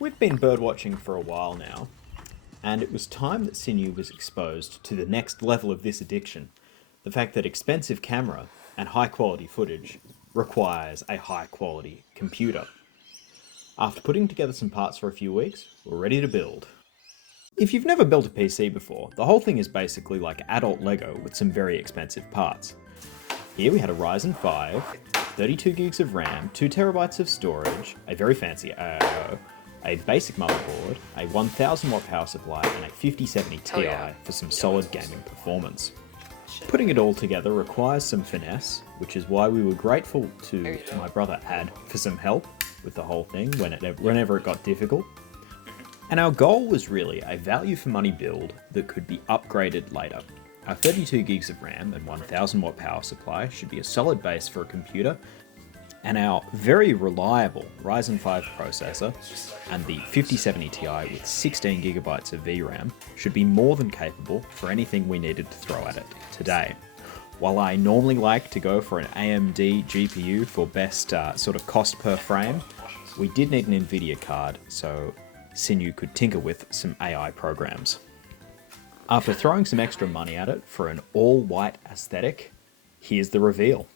We've been birdwatching for a while now, and it was time that Sinew was exposed to the next level of this addiction. The fact that expensive camera and high quality footage requires a high quality computer. After putting together some parts for a few weeks, we're ready to build. If you've never built a PC before, the whole thing is basically like adult Lego with some very expensive parts. Here we had a Ryzen 5, 32 gigs of RAM, 2 terabytes of storage, a very fancy AIO, a basic motherboard, a 1000 watt power supply, and a 5070 Ti for some solid gaming performance. Putting it all together requires some finesse, which is why we were grateful to my brother Ad for some help with the whole thing whenever it got difficult. And our goal was really a value for money build that could be upgraded later. Our 32 gigs of RAM and 1000 watt power supply should be a solid base for a computer, and our very reliable Ryzen 5 processor and the 5070 Ti with 16 gigabytes of VRAM should be more than capable for anything we needed to throw at it today. While I normally like to go for an AMD GPU for best sort of cost per frame, we did need an Nvidia card so Sinew could tinker with some AI programs. After throwing some extra money at it for an all-white aesthetic, here's the reveal.